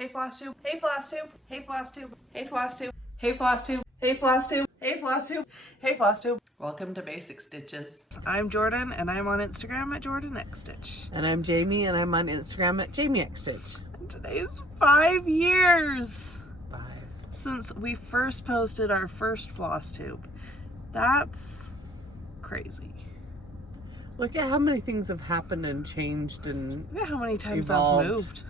Hey Flosstube, hey Flosstube, hey Flosstube, hey Flosstube, hey Flosstube, hey Flosstube, hey Flosstube, hey Flosstube. Welcome to Basic Stitches. I'm Jordan and I'm on Instagram at JordanXStitch. And I'm Jami and I'm on Instagram at JamiXStitch. And today's 5 years 5. since we first posted our first Flosstube. That's crazy. Look at how many things have happened and changed and Look at how many times evolved. I've moved.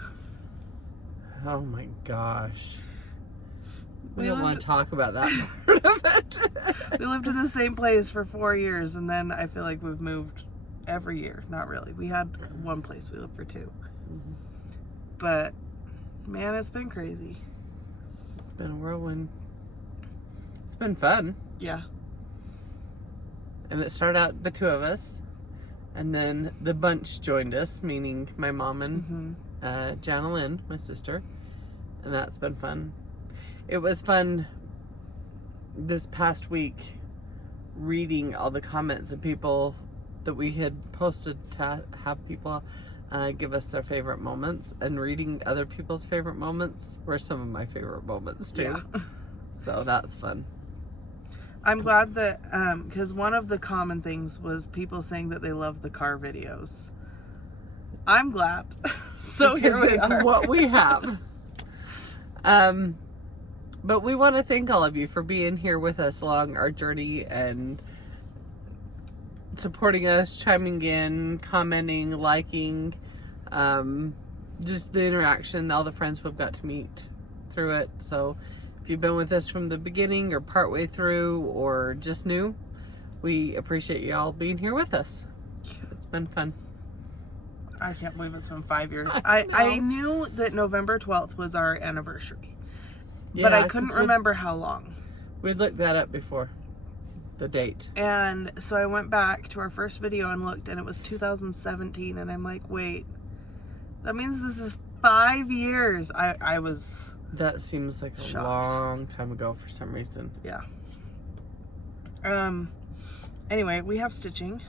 Oh my gosh. We We don't want lived- to talk about that part of it. We lived in the same place for 4 years, and then I feel like we've moved every year. Not really. We had one place we lived for 2. Mhm. But, man, it's been crazy. It's been a whirlwind. It's been fun. Yeah. And it started out the 2 of us. And then the bunch joined us, meaning my mom and Janalyn, my sister. And that's been fun. It was fun this past week reading all the comments of people that we had posted to have people give us their favorite moments, and reading other people's favorite moments were some of my favorite moments too. Yeah. So that's fun. I'm glad that, because one of the common things was people saying that they love the car videos. I'm glad. So Because here we it's are. what we have. But we want to thank all of you for being here with us along our journey and supporting us, chiming in, commenting, liking, just the interaction, all the friends we've got to meet through it. So if you've been with us from the beginning or partway through or just new, we appreciate you all being here with us. It's been fun. I can't believe it's been 5 years. I I know. knew that November 12th was our anniversary, Yeah, but I 'cause couldn't remember how long. We'd looked that up before, the date. And so I went back to our first video and looked, and it was 2017, and I'm like, wait, that means this is 5 years. I was, That seems like a Shocked. long time ago for some reason. yeah. Anyway, we have stitching,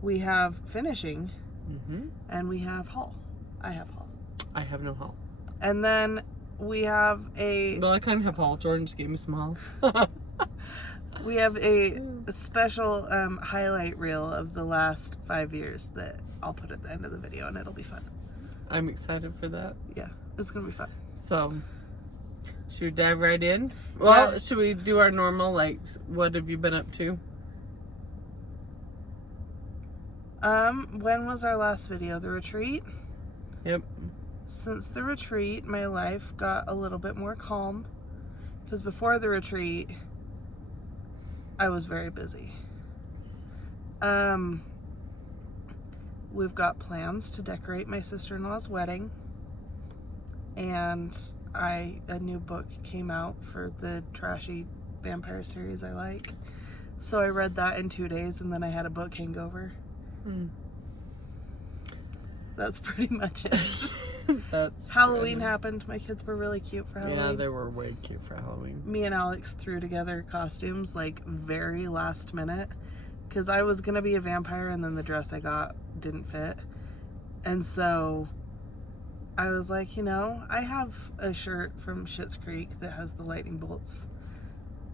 we have finishing, Mm-hmm. and we have haul. I have haul. I have no haul. And then we have a Well, I kind of have haul. Jordan just gave me some haul. we have a special highlight reel of the last 5 years that I'll put at the end of the video, and it'll be fun. I'm excited for that. Yeah, it's gonna be fun. So, should we dive right in? Well, Yeah. should we do our normal, like, what have you been up to? When was our last video? The retreat? Yep. Since the retreat, my life got a little bit more calm, because before the retreat, I was very busy. We've got plans to decorate my sister-in-law's wedding, and a new book came out for the trashy vampire series I like. So I read that in 2 days, and then I had a book hangover. That's pretty much it. That's Halloween good. happened. My kids were really cute for Halloween. Yeah, they were way cute for Halloween. Me and Alex threw together costumes like very last minute, because I was gonna be a vampire and then the dress I got didn't fit, and so I was like, I have a shirt from Schitt's Creek that has the lightning bolts,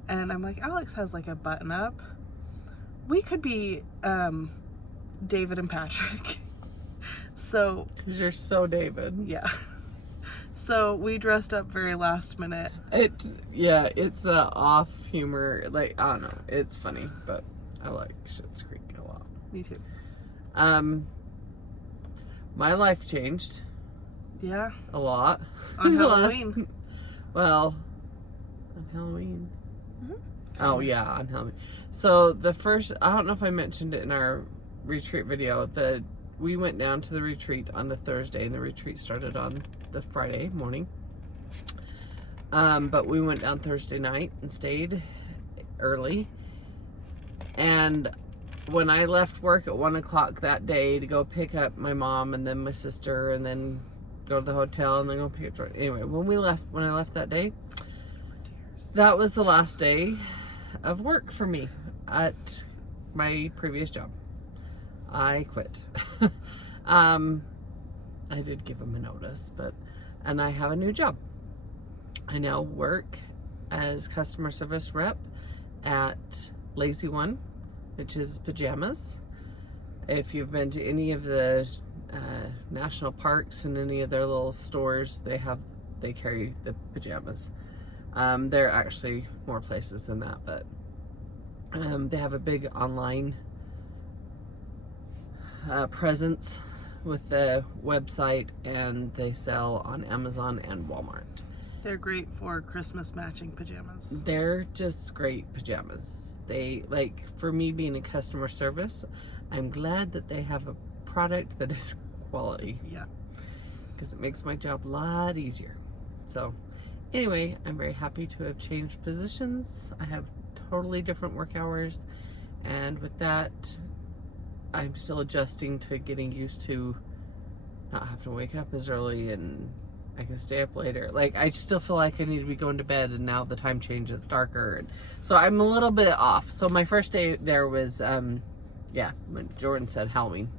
and I'm like, Alex has like a button up. We could be David and Patrick. So Because you're so David. yeah. So we dressed up very last minute. It's the off humor. Like, I don't know. It's funny, but I like Schitt's Creek a lot. Me too. My life changed Yeah. a lot. On The last- Halloween. Well, on Halloween. Mhm. Oh, yeah, on Halloween. So the first, I don't know if I mentioned it in our retreat video, we went down to the retreat on the Thursday, and the retreat started on the Friday morning. But we went down Thursday night and stayed early. And when I left work at 1 o'clock that day to go pick up my mom and then my sister and then go to the hotel and then go pick up Jordan. Anyway, when I left that day, that was the last day of work for me at my previous job. I quit. I did give him a notice, but and I have a new job. I now work as customer service rep at Lazy One, which is pajamas. If you've been to any of the national parks and any of their little stores, they carry the pajamas. There are actually more places than that, but they have a big online presence with the website, and they sell on Amazon and Walmart. They're great for Christmas matching pajamas. They're just great pajamas. They, like, for me being in customer service, I'm glad that they have a product that is quality. Yeah. Because it makes my job a lot easier. So, anyway, I'm very happy to have changed positions. I have totally different work hours, and with that, I'm still adjusting to getting used to not having to wake up as early, and I can stay up later. Like, I still feel like I need to be going to bed, and now the time change, it's darker, and so I'm a little bit off. So my first day there was when Jorden said Halloween,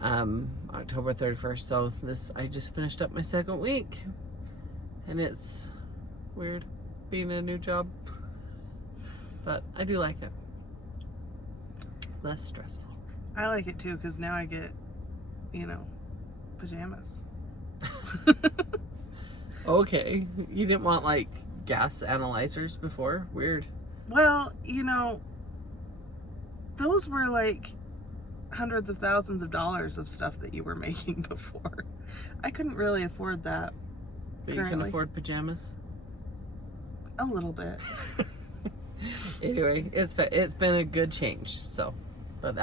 October 31st. So I just finished up my second week, and it's weird being in a new job, but I do like it. Less stressful. I like it too, because now I get, pajamas. Okay, you didn't want like gas analyzers before? Weird. Well, those were like hundreds of thousands of dollars of stuff that you were making before. I couldn't really afford that. But currently. You can afford pajamas? A little bit. Anyway, it's been a good change. So, but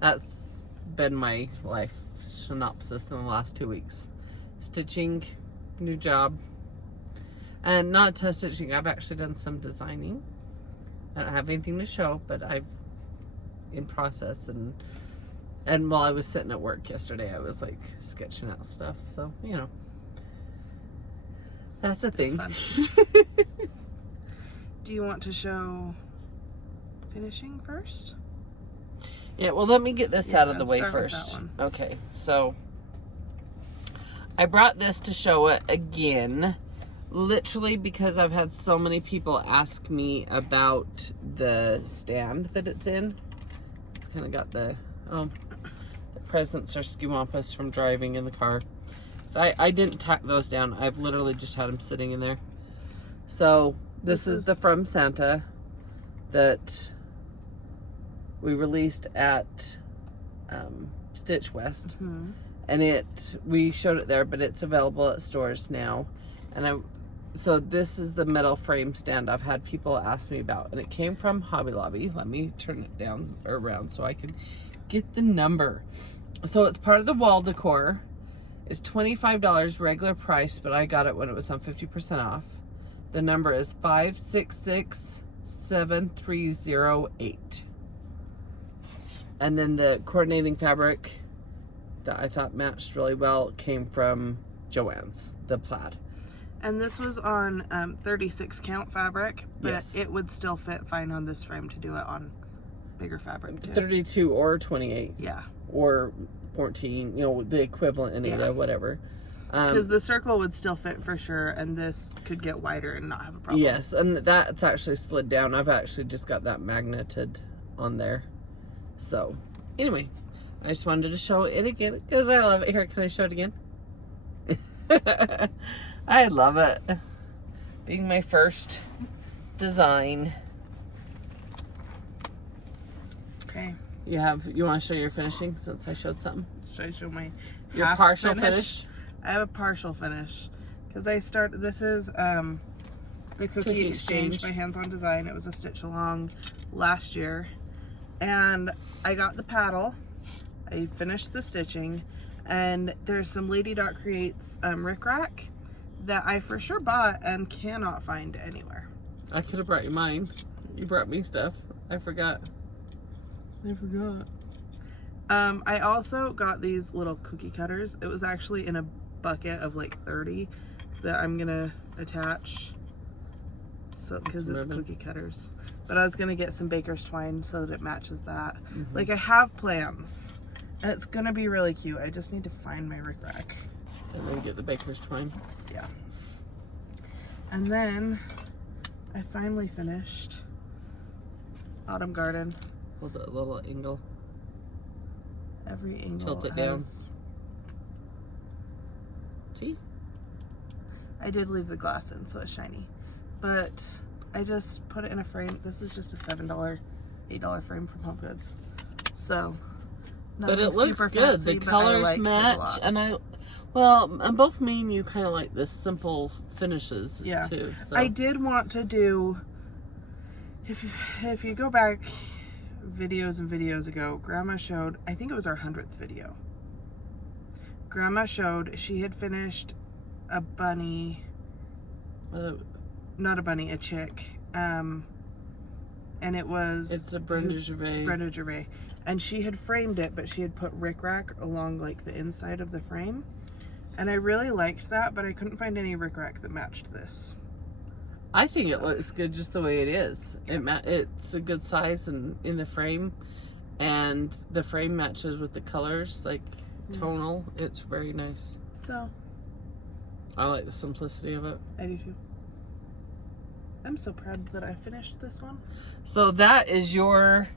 that's been my life synopsis in the last 2 weeks. Stitching, new job, and not just stitching. I've actually done some designing. I don't have anything to show, but I've in process, and while I was sitting at work yesterday, I was like sketching out stuff. So that's a thing. That's fun. Do you want to show finishing first? Yeah, well, let me get this out of the way start with first. that one. Okay, so I brought this to show it again, literally because I've had so many people ask me about the stand that it's in. It's kind of got the presents are skewampus from driving in the car. So I didn't tack those down. I've literally just had them sitting in there. So this is the From Santa that we released at Stitch West. Mm-hmm. And we showed it there, but it's available at stores now. And so this is the metal frame stand I've had people ask me about, and it came from Hobby Lobby. Let me turn it down or around so I can get the number. So it's part of the wall decor. It's $25 regular price, but I got it when it was on 50% off. The number is 5667308. And then the coordinating fabric that I thought matched really well came from Joann's, the plaid. And this was on 36 count fabric, but Yes. it would still fit fine on this frame to do it on bigger fabric too. 32 or 28. Yeah. Or 14, the equivalent in Ada, whatever. Because the circle would still fit for sure, and this could get wider and not have a problem. Yes, and that's actually slid down. I've actually just got that magneted on there. So, anyway, I just wanted to show it again because I love it. Here, can I show it again? I love it. Being my first design. Okay. You want to show your finishing since I showed something? Should I show my Your half partial finish? I have a partial finish because this is the Cookie Exchange by Hands On Design. It was a stitch along last year, and I got the paddle. I finished the stitching, and there's some Lady Dot Creates rickrack that I for sure bought and cannot find anywhere. I could have brought you mine. You brought me stuff. I forgot. I also got these little cookie cutters. It was actually in a bucket of like 30 that I'm gonna attach, so because it's cookie cutters. But I was gonna get some baker's twine so that it matches that. Mm-hmm. Like, I have plans, and it's gonna be really cute. I just need to find my rickrack. And then get the baker's twine. Yeah. And then I finally finished Autumn Garden. Hold it a little angle. Every angle Tilt it has... down. See? I did leave the glass in, so it's shiny. But I just put it in a frame. This is just a $7, $8 frame from Home Goods. So, but it looks super good. fancy, The but I colors liked it a match, lot. and and both me and you kind of like the simple finishes Yeah. too. So. I did want to do, if you go back videos and videos ago, Grandma showed, I think it was our 100th video. Grandma showed she had finished a bunny, not a bunny, a chick, and it was... It's a Brenda Gervais. Brenda Gervais. And she had framed it, but she had put rickrack along like the inside of the frame. And I really liked that, but I couldn't find any rickrack that matched this. I think it looks good just the way it is. It's a good size and in the frame, and the frame matches with the colors, like tonal. It's very nice. So I like the simplicity of it. I do too. I'm so proud that I finished this one. So that is your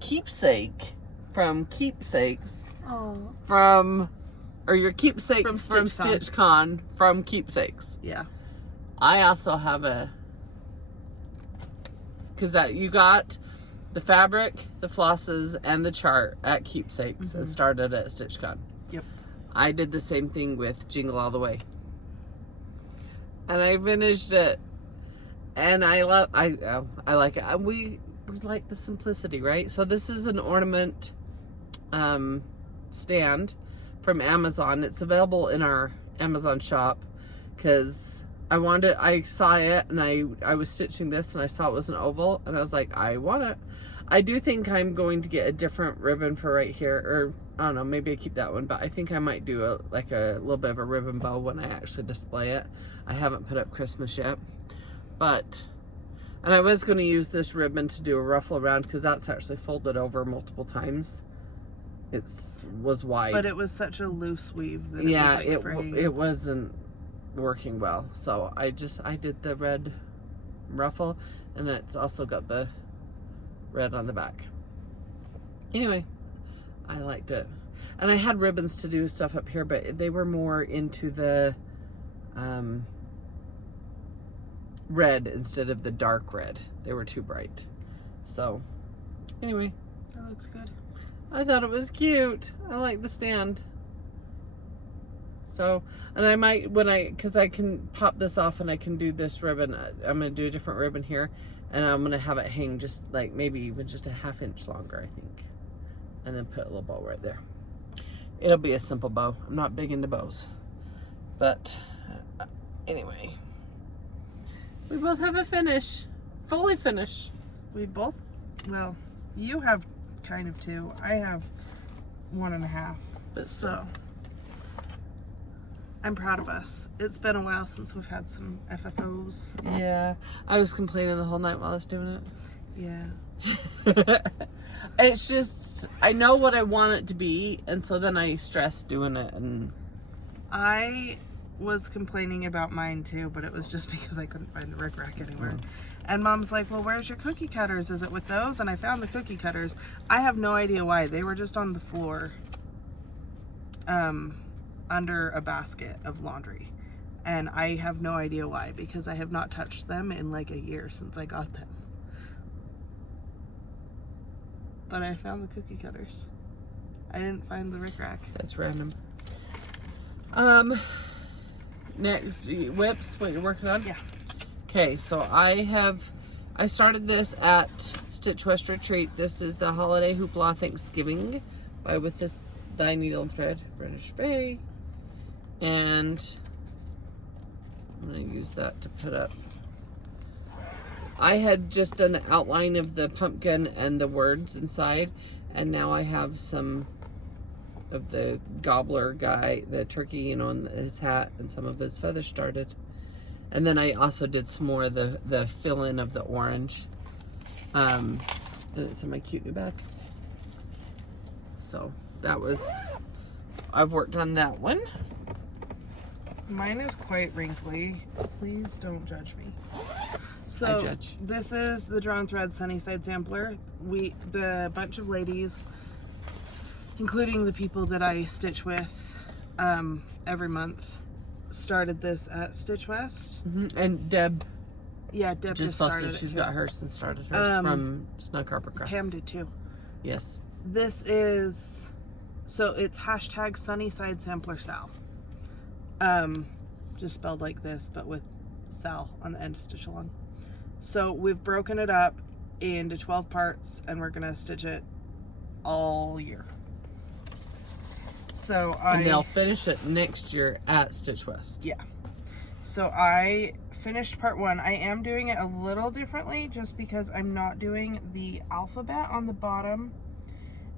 keepsake from Keepsakes. Oh. Or your keepsake from StitchCon. StitchCon from Keepsakes. Yeah. I also have because you got the fabric, the flosses, and the chart at Keepsakes. It started at StitchCon. Yep. I did the same thing with Jingle All the Way. And I finished it. And I like it. We like the simplicity, right? So this is an ornament stand from Amazon. It's available in our Amazon shop because I saw it and I was stitching this and I saw it was an oval and I was like, I want it. I do think I'm going to get a different ribbon for right here, or I don't know, maybe I keep that one, but I think I might do a little bit of a ribbon bow when I actually display it. I haven't put up Christmas yet, and I was going to use this ribbon to do a ruffle around because that's actually folded over multiple times. It was wide, but it was such a loose weave that it wasn't working well. So I did the red ruffle, and it's also got the red on the back. Anyway, I liked it, and I had ribbons to do stuff up here, but they were more into the red instead of the dark red. They were too bright. So anyway, that looks good. I thought it was cute. I like the stand. So, and I might, because I can pop this off and I can do this ribbon, I'm going to do a different ribbon here, and I'm going to have it hang just like maybe even just a ½ inch longer, I think. And then put a little bow right there. It'll be a simple bow. I'm not big into bows. But anyway, we both have a finish. Fully finish. We both, well, you have kind of 2. I have 1.5. But so I'm proud of us. It's been a while since we've had some FFOs. Yeah. I was complaining the whole night while I was doing it. Yeah. It's just, I know what I want it to be, and so then I stress doing it. And I was complaining about mine too, but it was just because I couldn't find the rickrack anywhere. And Mom's like, well, where's your cookie cutters? Is it with those? And I found the cookie cutters. I have no idea why. They were just on the floor under a basket of laundry. And I have no idea why, because I have not touched them in like a year since I got them. But I found the cookie cutters. I didn't find the rickrack. that's random. Next, whips, what you're working on? Yeah. Okay, so I started this at Stitch West Retreat. This is the Holiday Hoopla Thanksgiving with this dye needle and thread, Brenda Gervais. And I'm going to use that to put up. I had just done the outline of the pumpkin and the words inside, and now I have some of the gobbler guy, the turkey, you know, and his hat and some of his feathers started. And then I also did some more of the fill-in of the orange. And it's in my cute new bag. So that was, I've worked on that one. Mine is quite wrinkly. Please don't judge me. So I judge. this is the Drawn Thread Sunnyside sampler. The bunch of ladies, including the people that I stitch with every month, started this at Stitch West. And Deb Deb just started posted. it She's too. got hers and started hers from Snow Carpet Crafts. Pam did too. Yes. This is, so it's hashtag Sunnyside Sampler Sal. Just spelled like this, but with Sal on the end of stitch along. So we've broken it up into 12 parts, and we're gonna stitch it all year. So And they'll finish it next year at Stitch West. Yeah. So I finished part 1. I am doing it a little differently just because I'm not doing the alphabet on the bottom.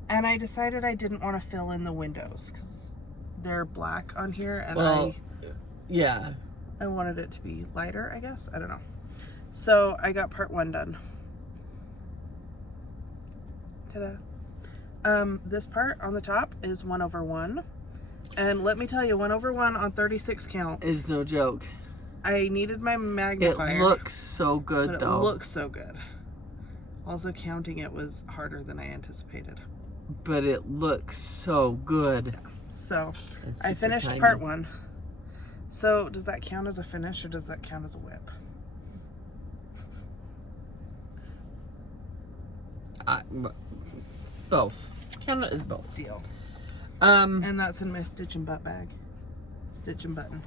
And I decided I didn't want to fill in the windows because they're black on here, and I wanted it to be lighter, I guess. I don't know. So I got part 1 done. Ta-da. This part on the top is 1/1. And let me tell you, 1/1 on 36 count is no joke. I needed my magnifier. It looks so good, but though. It looks so good. Also, counting it was harder than I anticipated. But it looks so good. Yeah. So, It's I super finished tiny. part 1. So, does that count as a finish, or does that count as a whip? Both. Count it as both. Deal. Um, And that's in my stitch and butt bag. Stitch and button.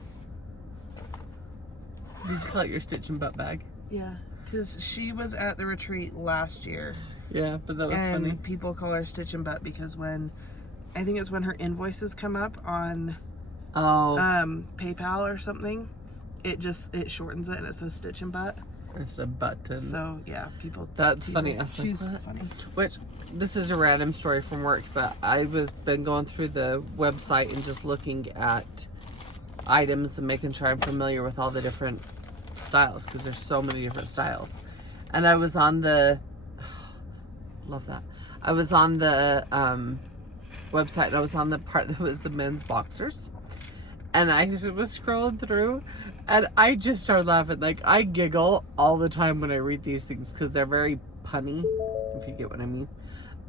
Did you call it your stitch and butt bag? Yeah, because she was at the retreat last year. Yeah, but that was and funny. people call her stitch and butt because I think it's when her invoices come up on PayPal or something, it shortens it and it says stitch and butt. It's a button. So yeah, people. That's funny. I was like, She's what? funny. Which, this is a random story from work, but I been going through the website and just looking at items and making sure I'm familiar with all the different styles, because there's so many different styles. And I was on the love that. I was on the website, and I was on the part that was the men's boxers. And I just was scrolling through, and I just started laughing. Like, I giggle all the time when I read these things because they're very punny, if you get what I mean.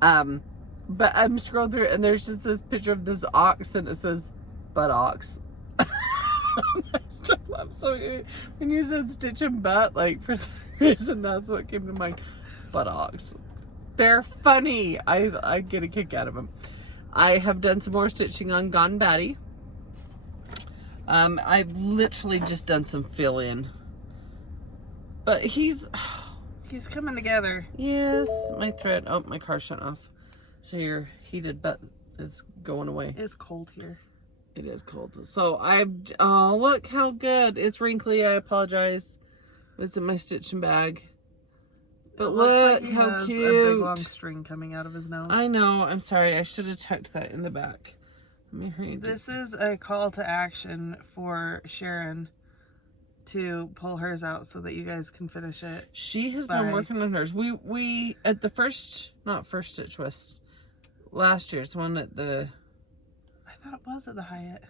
But I'm scrolling through, and there's just this picture of this ox, and it says buttocks. I started laughing. So when you said stitch and butt, like, for some reason, that's what came to mind. Buttocks. They're funny. I get a kick out of them. I have done some more stitching on Gone Batty. I've literally just done some fill-in. But he's coming together. Yes, my thread. Oh, my car shut off. So your heated butt is going away. It's cold here. It is cold. So oh, look how good. It's wrinkly. I apologize. It's in my stitching bag. But It look looks like he how has cute. a big long string coming out of his nose. I know. I'm sorry. I should have tucked that in the back. Let me read This is a call to action for Sharon to pull hers out so that you guys can finish it. She has been working on hers. We at the not first Stitch West, last year's one at the. I thought it was at the Hyatt.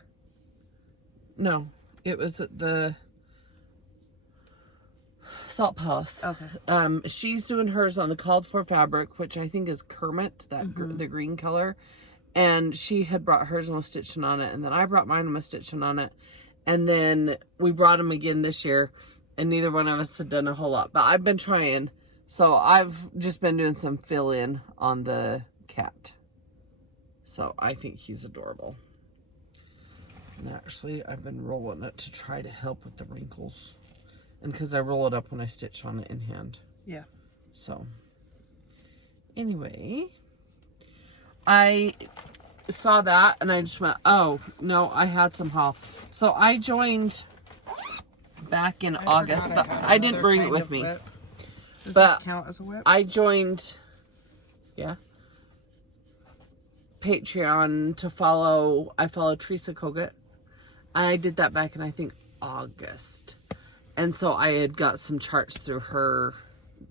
No, it was at the Salt Palace. Okay. She's doing hers on the called for fabric, which I think is Kermit, that the green color. And she had brought hers and was stitching on it, and then I brought mine and was stitching on it, and then we brought them again this year, and neither one of us had done a whole lot. But I've been trying, so I've just been doing some fill-in on the cat. So I think he's adorable. And actually, I've been rolling it to try to help with the wrinkles, and because I roll it up when I stitch on it in hand. Yeah. So anyway, I saw that and I just went, oh no, I had some haul. So I joined back in August, but I didn't bring it with me. Does But this count as a whip? I joined, Patreon to follow. I follow Teresa Kogut. I did that back in, I think, August. And so I had got some charts through her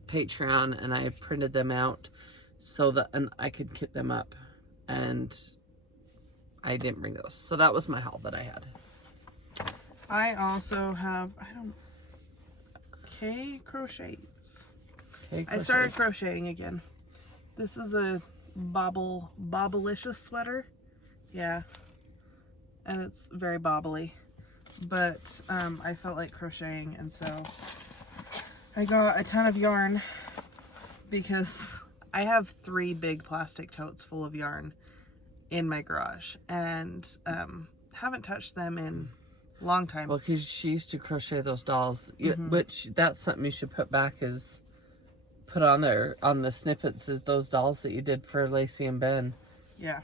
Patreon, and I had printed them out so that I could kit them up. And I didn't bring those. So that was my haul that I had. I also have, K crochets. I started crocheting again. This is a bobblicious sweater. Yeah. And it's very bobbly. But I felt like crocheting, and so I got a ton of yarn because I have 3 big plastic totes full of yarn in my garage, and haven't touched them in a long time. Well, because she used to crochet those dolls, which that's something you should put back, is put on there on the snippets, is those dolls that you did for Lacey and Ben. Yeah.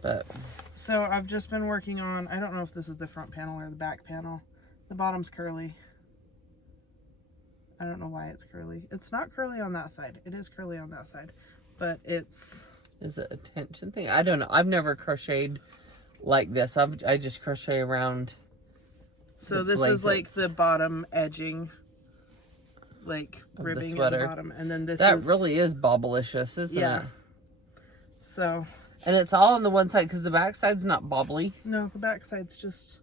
But so I've just been working on, I don't know if this is the front panel or the back panel. The bottom's curly. I don't know why it's curly. It's not curly on that side. It is curly on that side. But it's... Is it a tension thing? I don't know. I've never crocheted like this. I just crochet around. So this is like the bottom edging, like ribbing at the bottom. And then this that really is bobblicious, isn't it? So... And it's all on the one side because the back side's not bobbly. No, the back side's just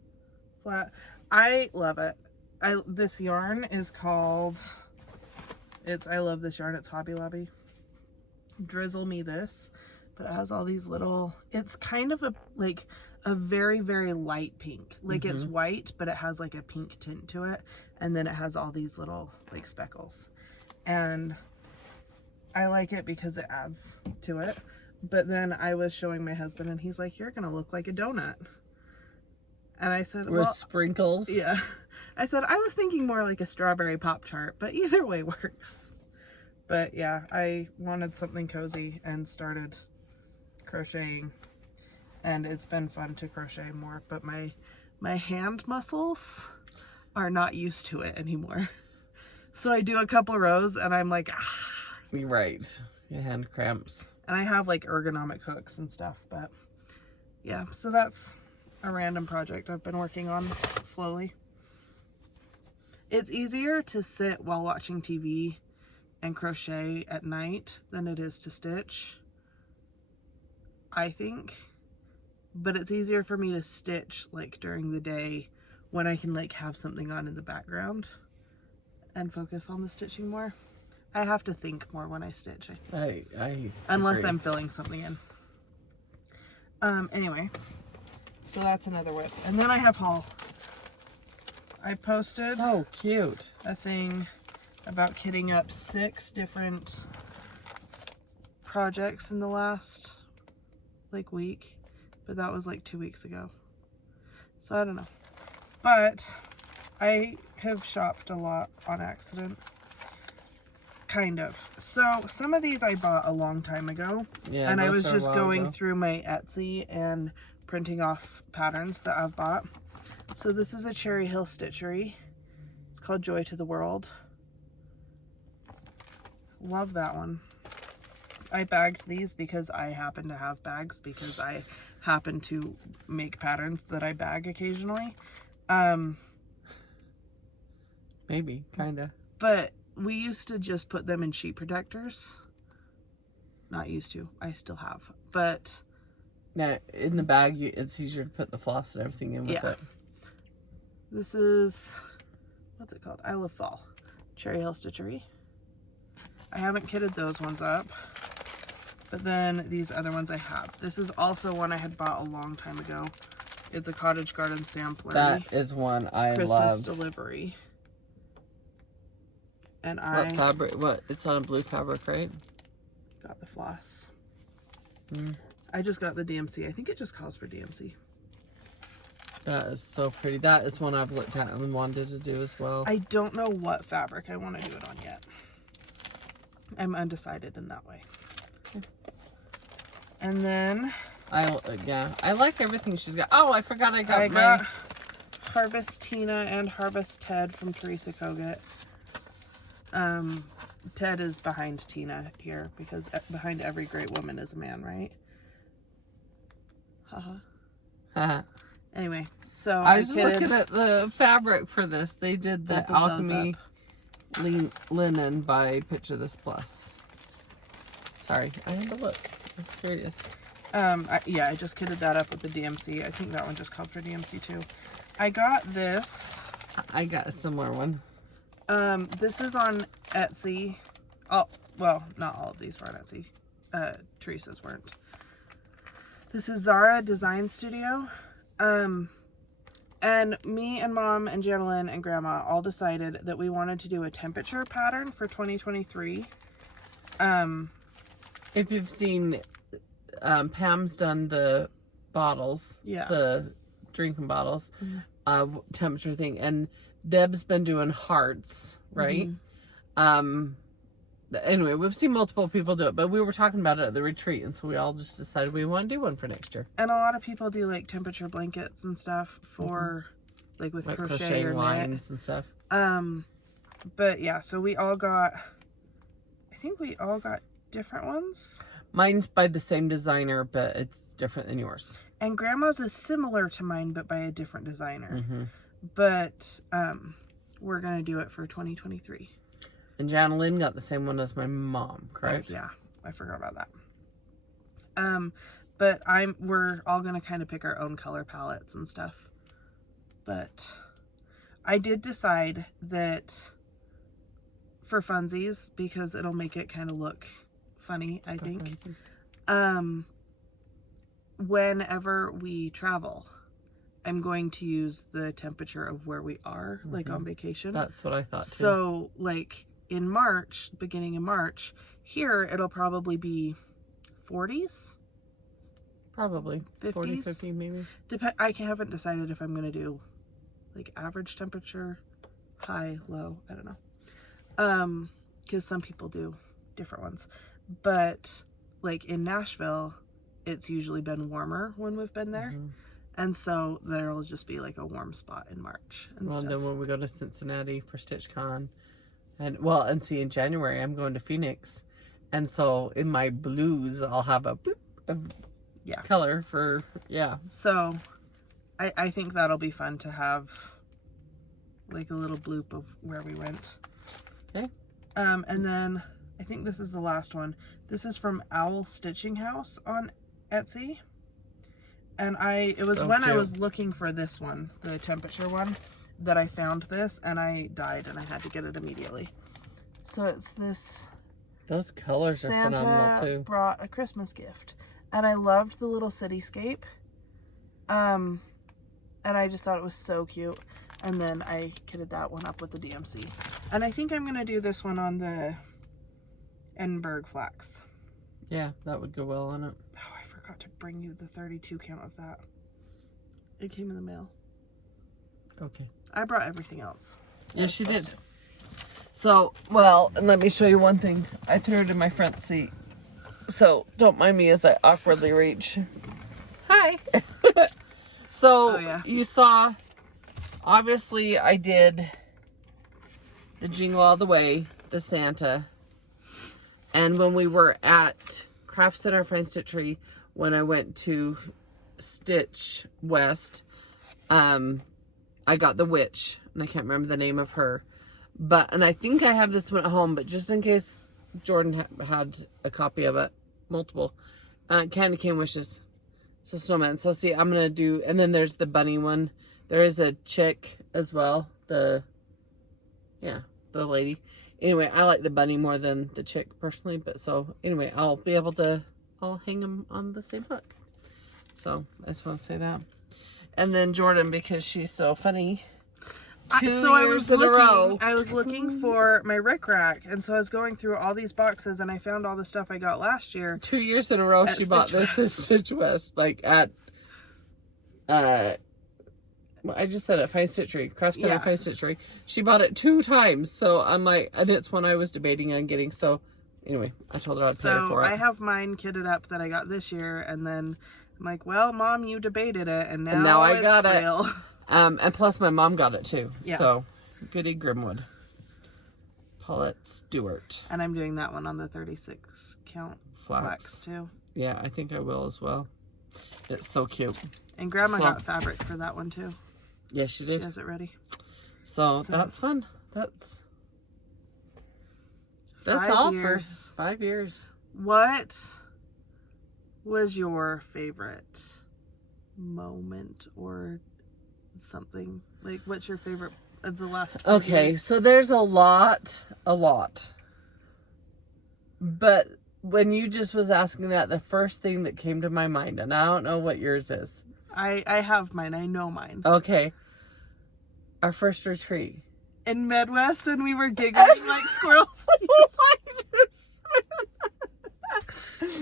flat. I love it. This yarn is called, I love this yarn. It's Hobby Lobby. Drizzle Me This. But it has all these little, it's kind of a very, very light pink. Like it's white, but it has like a pink tint to it. And then it has all these little like speckles. And I like it because it adds to it. But then I was showing my husband, and he's like, "You're gonna look like a donut." And I said, with sprinkles. Yeah. I said, I was thinking more like a strawberry Pop-Tart, but either way works. But yeah, I wanted something cozy and started crocheting, and it's been fun to crochet more, but my hand muscles are not used to it anymore. So I do a couple rows and I'm like, ah. You're right. Your hand cramps. And I have like ergonomic hooks and stuff, but yeah, so that's a random project I've been working on slowly. It's easier to sit while watching TV and crochet at night than it is to stitch, I think. But it's easier for me to stitch like during the day when I can like have something on in the background and focus on the stitching more. I have to think more when I stitch. Unless I'm filling something in. Anyway, so that's another whip. And then I have haul. I posted so cute a thing about kitting up 6 different projects in the last like week, but that was like 2 weeks ago. So I don't know. But I have shopped a lot on accident. Kind of. So some of these I bought a long time ago. Yeah, and I was just going through my Etsy and printing off patterns that I've bought. So this is a Cherry Hill Stitchery. It's called Joy to the World. Love that one. I bagged these because I happen to have bags, because I happen to make patterns that I bag occasionally. Maybe, kinda. But we used to just put them in sheet protectors. Not used to. I still have. But now in the bag, it's easier to put the floss and everything in with it. This is, what's it called? I Love Fall. Cherry Hill Stitchery. I haven't kitted those ones up. But then these other ones I have. This is also one I had bought a long time ago. It's a Cottage Garden sampler. That is one I love. love. Christmas delivery. And what fabric? What? It's on a blue fabric, right? Got the floss. I just got the DMC. I think it just calls for DMC. That is so pretty. That is one I've looked at and wanted to do as well. I don't know what fabric I want to do it on yet. I'm undecided in that way. And then I like everything she's got. Oh, I forgot I got Harvest Tina and Harvest Ted from Teresa Kogut. Ted is behind Tina here, because behind every great woman is a man, right? Haha. Anyway, so I was looking at the fabric for this. They did the Alchemy linen by Picture This Plus. Sorry, I had to look. I was curious. I just kitted that up with the DMC. I think that one just called for DMC too. I got this I got a similar one. This is on Etsy. Oh, well, not all of these were on Etsy. Teresa's weren't. This is Zara Design Studio. And me and Mom and Janalyn and Grandma all decided that we wanted to do a temperature pattern for 2023. If you've seen, Pam's done the bottles, the drinking bottles, temperature thing, and Deb's been doing hearts, right? Anyway, we've seen multiple people do it, but we were talking about it at the retreat, and so we all just decided we want to do one for next year. And a lot of people do like temperature blankets and stuff for like with crochet or lines and stuff. But yeah, so we all got, I think we all got different ones. Mine's by the same designer, but it's different than yours. And Grandma's is similar to mine, but by a different designer. But we're gonna do it for 2023. And Janalyn got the same one as my mom, correct? Oh, yeah, I forgot about that. But we're all gonna kind of pick our own color palettes and stuff. But I did decide that for funsies, because it'll make it kind of look funny, I think. Whenever we travel, I'm going to use the temperature of where we are, like on vacation. That's what I thought too. So, like in March, beginning of March, here it'll probably be 40s. Probably 50s. 40, 50 maybe. I haven't decided if I'm going to do like average temperature, high, low, I don't know. Because some people do different ones. But like in Nashville, it's usually been warmer when we've been there. And so there'll just be like a warm spot in March. And well, then when we go to Cincinnati for StitchCon, and see in January I'm going to Phoenix, and so in my blues I'll have a color for So I think that'll be fun to have like a little bloop of where we went. Okay. And then I think this is the last one. This is from Owl Stitching House on Etsy. And it was when I was looking for this one, the temperature one, that I found this, and I died and I had to get it immediately. So it's this. Those colors are phenomenal too. Santa brought a Christmas gift, and I loved the little cityscape. And I just thought it was so cute. And then I kitted that one up with the DMC. And I think I'm gonna do this one on the Edinburgh flax. Yeah, that would go well on it. Oh, I forgot to bring you the 32 count of that. It came in the mail. Okay. I brought everything else. Yes, you did. So, well, and let me show you one thing. I threw it in my front seat. So, don't mind me as I awkwardly reach. Hi! So, you saw, obviously I did the Jingle All the Way, the Santa. And when we were at Craft Center Fine Stitchery, when I went to Stitch West, I got the witch, and I can't remember the name of her. And I think I have this one at home, but just in case Jorden had a copy of it, multiple, Candy Cane Wishes. So snowman. So see, I'm going to do, and then there's the bunny one. There is a chick as well. The lady. Anyway, I like the bunny more than the chick personally, but so anyway, I'll hang them on the same hook. So I just want to say that. And then Jorden, because she's so funny, 2 years in a row. I was looking for my rickrack, and so I was going through all these boxes, and I found all the stuff I got last year. 2 years in a row, she bought this at Stitch West, like at I just said at Fine Stitchery, Craft Center Fine Stitchery. She bought it 2 times, so I'm like, and it's one I was debating on getting. So anyway, I told her I'd pay her for it. So I have mine kitted up that I got this year, and then I'm like, well, Mom, you debated it, and now I got real. it. And plus my mom got it too. Yeah. So goody Grimwood. Paulette Stewart. And I'm doing that one on the 36 count flax too. Yeah, I think I will as well. It's so cute. And Grandma got fabric for that one too. Yes, she did. She has it ready. So that's fun. That's all for 5 years. What was your favorite moment or something? Like, what's your favorite the last few Okay, days. so there's a lot. But when you just was asking that, the first thing that came to my mind, and I don't know what yours is. I have mine. I know mine. Okay. Our first retreat. In Midwest, and we were giggling like squirrels.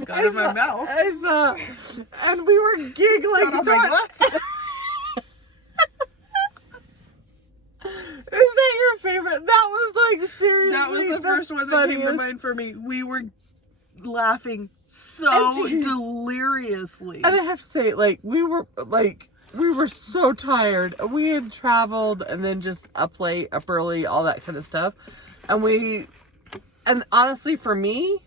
Got in my mouth. I saw. And we were giggling. Got on my glasses. Is that your favorite? That was like seriously. That was the first one that came to mind for me. We were laughing so deliriously. And I have to say, like, we were so tired. We had traveled and then just up late, up early, all that kind of stuff. And honestly, for me,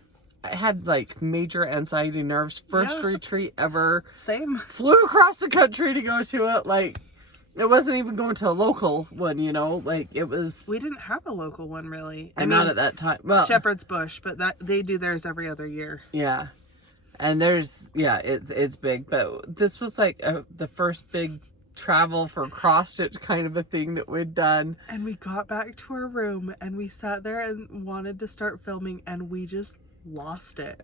I had like major anxiety nerves. First retreat ever. Same. Flew across the country to go to it. Like, it wasn't even going to a local one, you know. Like, it was. We didn't have a local one really. And not at that time. Well, Shepherd's Bush, but they do theirs every other year. Yeah. And it's big, but this was like the first big travel for cross stitch kind of a thing that we'd done. And we got back to our room and we sat there and wanted to start filming, and we just lost it.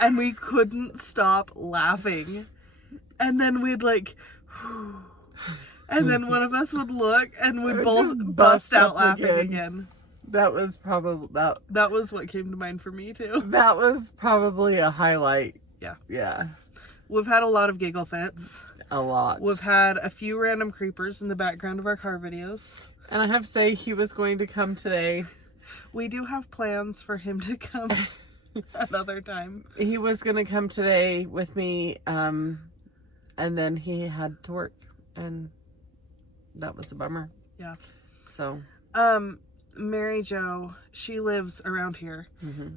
And we couldn't stop laughing. And then we'd like, and then one of us would look and we'd both bust out laughing again. That was probably that was what came to mind for me too. That was probably a highlight. Yeah. We've had a lot of giggle fits. A lot. We've had a few random creepers in the background of our car videos. And I have to say, he was going to come today. We do have plans for him to come another time. He was going to come today with me, and then he had to work, and that was a bummer. Yeah. So. Mary Jo, she lives around here,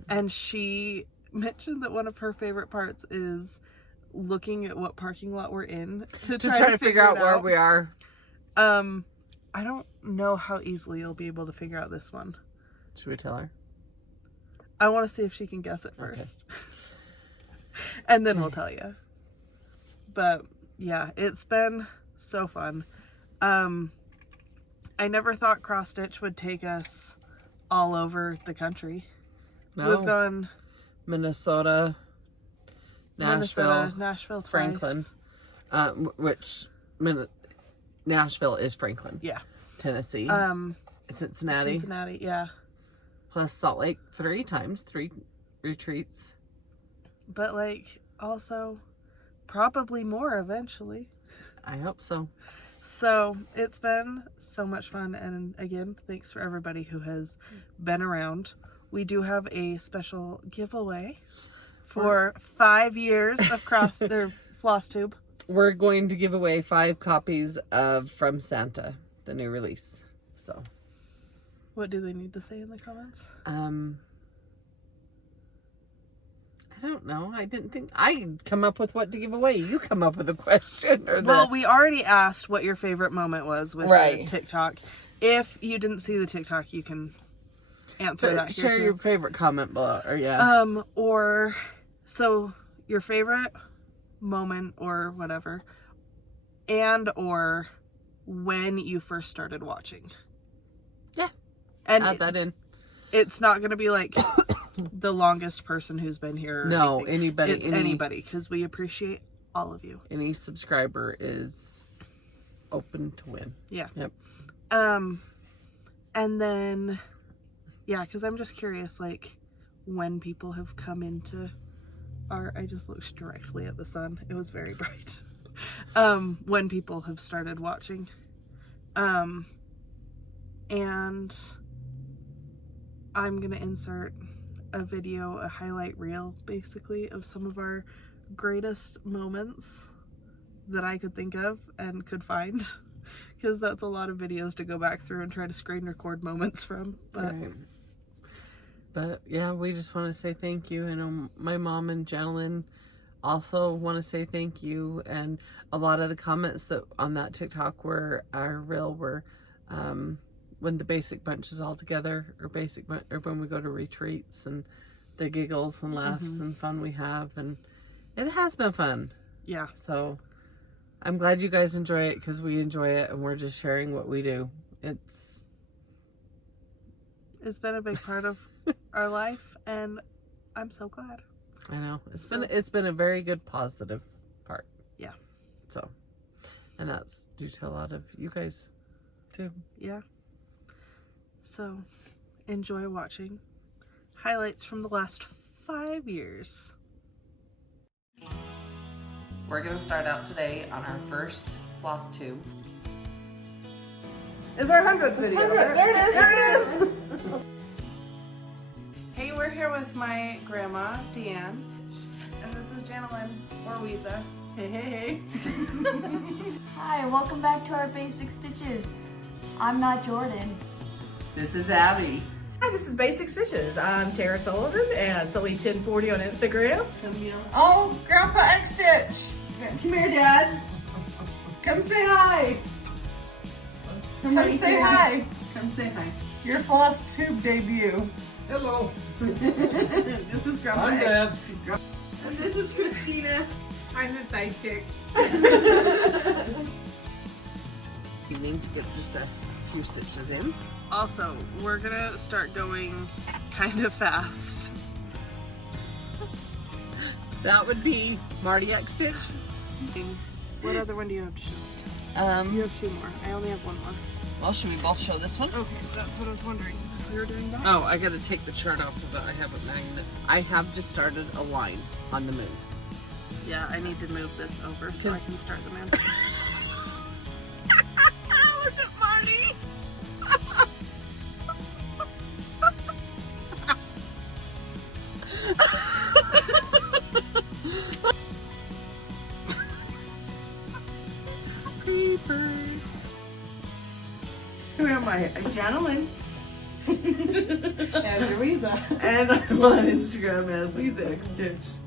and she mentioned that one of her favorite parts is looking at what parking lot we're in to try to figure out where we are. I don't know how easily you'll be able to figure out this one. Should we tell her? I want to see if she can guess it first. Okay. And then we'll tell you. But yeah, it's been so fun. I never thought cross stitch would take us all over the country. No. We've gone Minnesota, Nashville, twice. Franklin, which Nashville is Franklin. Yeah. Tennessee. Cincinnati, yeah. Plus Salt Lake 3 times, 3 retreats. But like also probably more eventually. I hope so. So it's been so much fun, and again, thanks for everybody who has been around. We do have a special giveaway for 5 years of Flosstube. We're going to give away 5 copies of From Santa, the new release. So, what do they need to say in the comments? I don't know. I didn't think I'd come up with what to give away. You come up with a question. Well, we already asked what your favorite moment was with the TikTok. If you didn't see the TikTok, you can answer that here share too. your favorite comment below, or or so your favorite moment or whatever, and or when you first started watching. Yeah, and add that in. It's not going to be like the longest person who's been here. No, anything. anybody. It's anybody, because we appreciate all of you. Any subscriber is open to win. Yeah. Yep. And then, yeah, because I'm just curious, like, when people have come into I just looked directly at the sun. It was very bright. When people have started watching. And I'm going to insert a video, a highlight reel, basically, of some of our greatest moments that I could think of and could find. Because that's a lot of videos to go back through and try to screen record moments from. But yeah, we just want to say thank you. And my mom and Janalyn also want to say thank you. And a lot of the comments on that TikTok were when the basic bunch is all together, or when we go to retreats, and the giggles and laughs and fun we have, and it has been fun. Yeah. So I'm glad you guys enjoy it, because we enjoy it, and we're just sharing what we do. it's been a big part of our life, and I'm so glad. I know it's been a very good positive part. Yeah. So, and that's due to a lot of you guys too. Yeah. So, enjoy watching highlights from the last 5 years. We're gonna start out today on our first Flosstube. Is our 100th video. There it is. Hey, we're here with my grandma, DeAnn, and this is Janalyn, or Weeza. Hey. Hi, welcome back to our Basic Stitches. I'm not Jorden. This is Abby. Hi, this is Basic Stitches. I'm Tara Sullivan and Sully1040 on Instagram. Oh, Grandpa X Stitch. Come here, Dad. Come say hi. Come say hi. Come say hi. Your Flosstube debut. Hello. This is Grandpa I'm X. Dad. And this is Christina. I'm the sidekick. Evening to get just a few stitches in. Also, we're gonna start going kind of fast. That would be Marty X Stitch. What other one do you have to show? You have 2 more. I only have 1 more. Well, should we both show this one? Okay, that's what I was wondering. If we were doing that. Oh, I gotta take the chart off of it. I have a magnet. I have just started a line on the moon. Yeah, I need to move this over so I can start the moon. Look at Marty! Who am I? I'm Janalyn. And Louisa. And I'm on Instagram as Weeza X Stitch.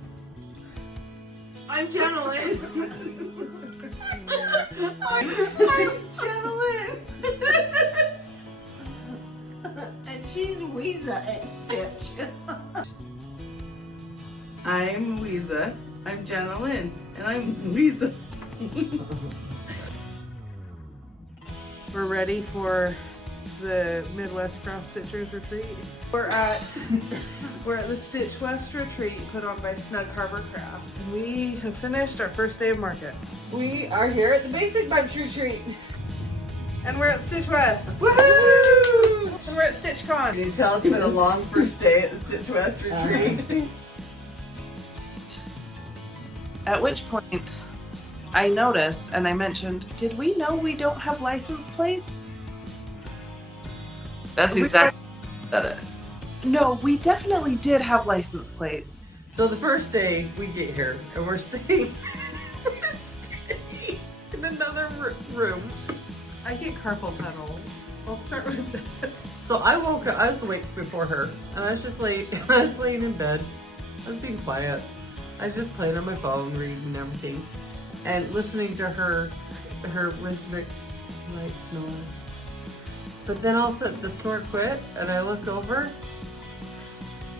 I'm Janalyn. I'm Janalyn. And she's Weeza X Stitch. I'm Weeza. I'm Janalyn. And I'm Weeza. We're ready for the Midwest Cross Stitchers retreat. We're at the Stitch West retreat put on by Snug Harbor Craft. And we have finished our first day of market. We are here at the Basic Bunch Retreat. And we're at Stitch West. Woohoo! And we're at StitchCon. Can you tell it's been a long first day at the Stitch West retreat? At which point I noticed and I mentioned, did we know we don't have license plates? That's exactly that. No, we definitely did have license plates. So the first day we get here and we're staying In another room. I get carpal tunnel. I'll start with that. So I woke up, I was awake before her, and I was just I was laying in bed. I was being quiet. I was just playing on my phone, reading and everything, and listening to her rhythmic, like, snore. But then all of a sudden the snore quit, and I look over,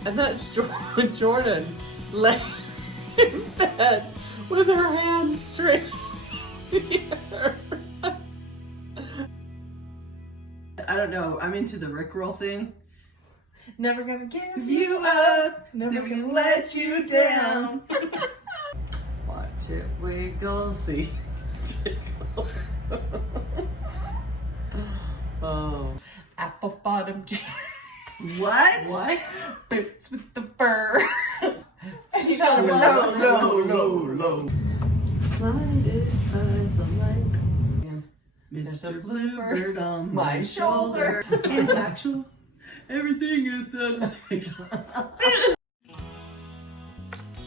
and that's Jorden laying in bed with her hands straight here. I don't know, I'm into the Rickroll thing. Never gonna give You up, never gonna let you down. Watch it wiggle, see tickle. Oh. Apple bottom jeans. What? Boots with the fur. No. Blinded by the light. Mr. Bluebird on my shoulder is actual. Everything is satisfaction.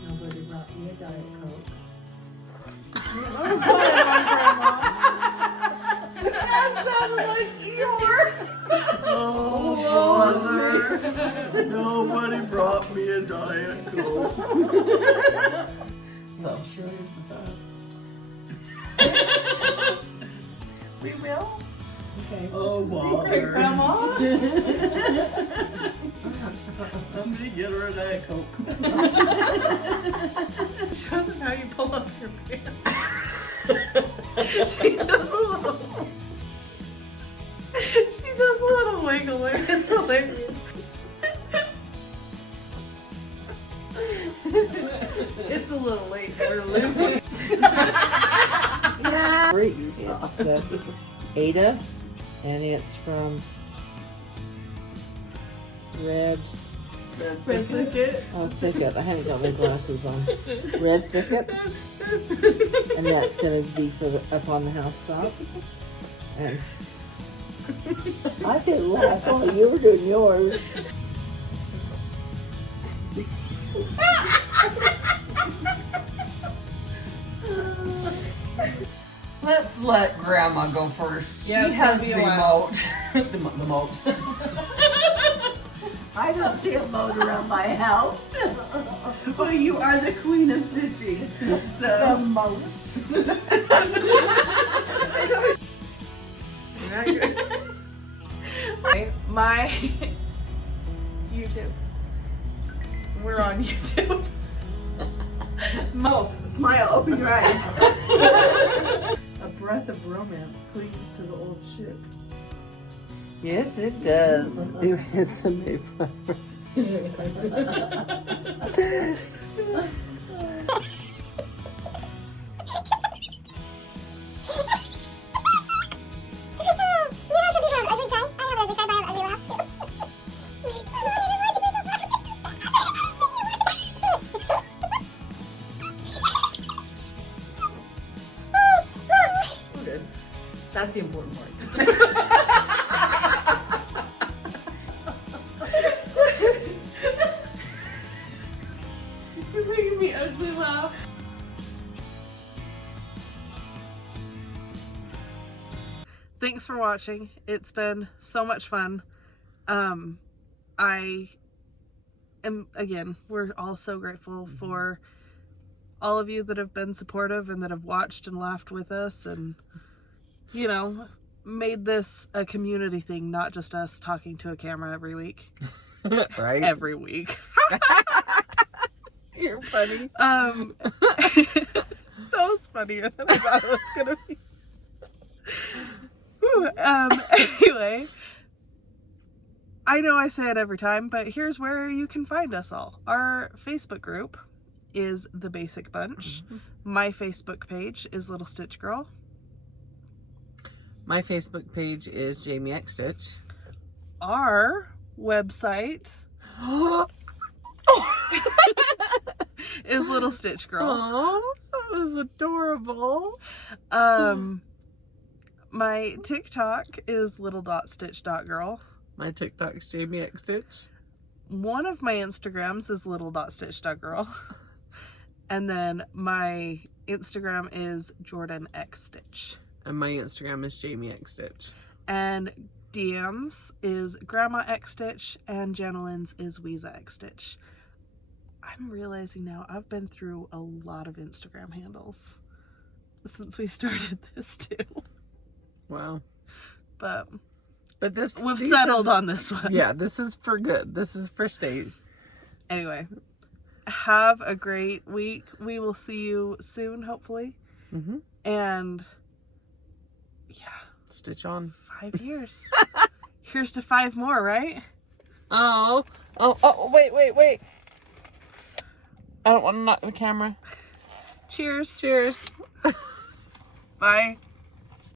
Nobody brought me a Diet Coke. That sounded like Eeyore. Oh, mother. Nobody brought me a Diet Coke. So sure is the best. We will? Okay. Oh, Secret, Grandma. Somebody get her a Diet Coke. Show them how you pull up your pants. She does a little. hilarious. It's a little late. We're looping. It's the Ada, and it's from Red Thicket. Oh, Thicket. I haven't got my glasses on. Red Thicket, and that's going to be for up on the housetop. And I could laugh while you were doing yours. Let's let Grandma go first. Yeah, she has the moat. the moat. I don't see a moat around my house. Well, you are the queen of stitching. So. The most. My YouTube. We're on YouTube. Mo, smile, open your eyes. A breath of romance clings to the old ship. Yes, it does. It is a Mayflower. That's the important part. You're making me ugly laugh. Thanks for watching. It's been so much fun. I am, again, we're all so grateful for all of you that have been supportive and that have watched and laughed with us and, you know, made this a community thing, not just us talking to a camera every week. Right? Every week. You're funny. That was funnier than I thought it was gonna be. Whew, anyway, I know I say it every time, but here's where you can find us all. Our Facebook group is The Basic Bunch. My Facebook page is Little Stitch Girl. My Facebook page is Jami X Stitch. Our website is Little Stitch Girl. Oh, that was adorable. My TikTok is little.stitch.girl. My TikTok's Jami X Stitch. One of my Instagrams is little.stitch.girl. And then my Instagram is Jorden X Stitch. And my Instagram is Jami X Stitch. And DeAnn's is Grandma X Stitch, and Janalyn's is Weeza X Stitch. I'm realizing now I've been through a lot of Instagram handles since we started this too. Wow. But this we've settled on this one. Yeah, this is for good. This is for stay. Anyway, have a great week. We will see you soon, hopefully. Mm-hmm. And yeah, Stitch on. 5 years. Here's to 5 more, right? Oh, wait. I don't want to knock the camera. Cheers. Cheers. Bye.